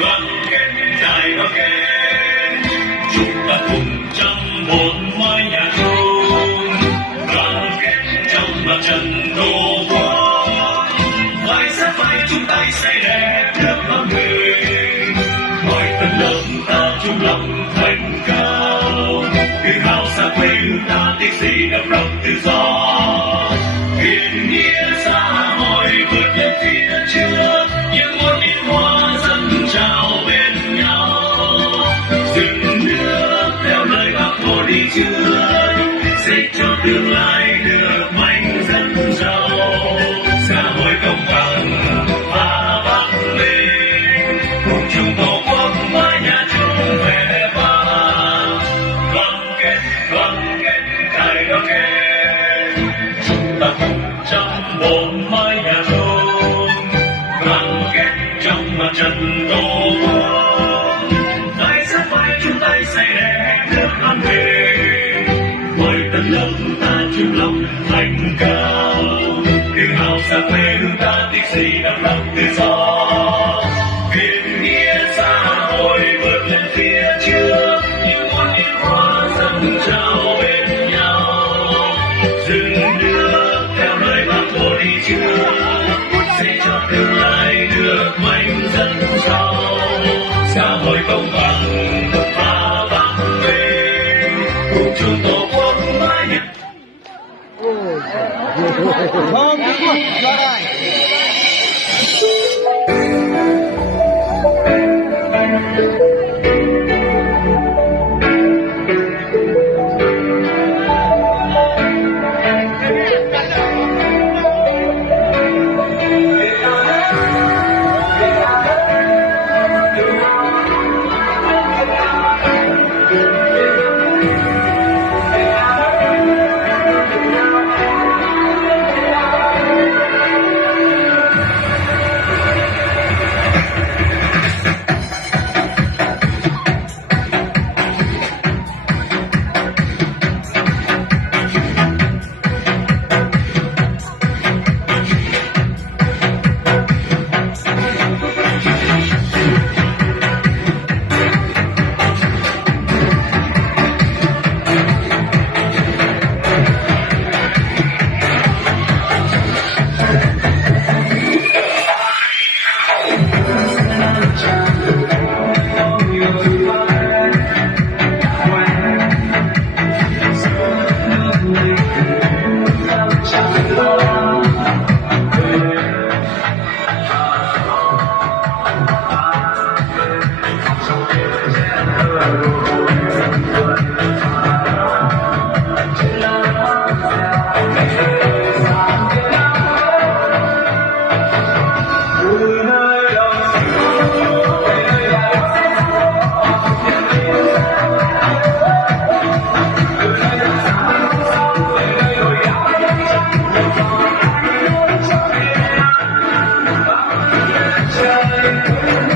đoàn kết dài đoàn kết, chúng ta cùng trong một mái nhà chung, đoàn kết trong mặt trận tổ quốc, vai sát vai chúng ta xây đẹp nước con người, mọi tầng lớp ta chung lòng thành cao, tự hào xa quê hương ta tiếc gì độc lập tự do, hiền nghĩa xã hội vượt lên phía trước, những muôn liên hoa dâng trào bên nhau, rừng nước theo lời bác Hồ đi trước, xây cho tương lai được mạnh dân giàu, xã hội công bằng và văn minh, cùng chung tổ quốc mái nhà chung vẻ vang, đoàn kết đại đoàn kết, chúng ta cùng trong một mái nhà chung, đoàn kết trong mặt trận tổ quốc, vai sát vai chung tay xây đẹp nước con mình, mọi tầng lớp ta chung lòng thành cao, tự hào xa quê hương ta tiếc gì độc lập tự do, hiền nghĩa xã hội vượt lên phía trước, những muôn liên hoa dâng trào bên nhau, rừng nước theo lời bác Hồ đi trước, xây cho tương lai được mạnh dân giàu, xã hội công bằng và văn minh, cùng chung tổ quốc mãi nhật. Không, Hãy subscribe cho kênh Ghiền Mì Gõ để không bỏ lỡ những video hấp dẫn.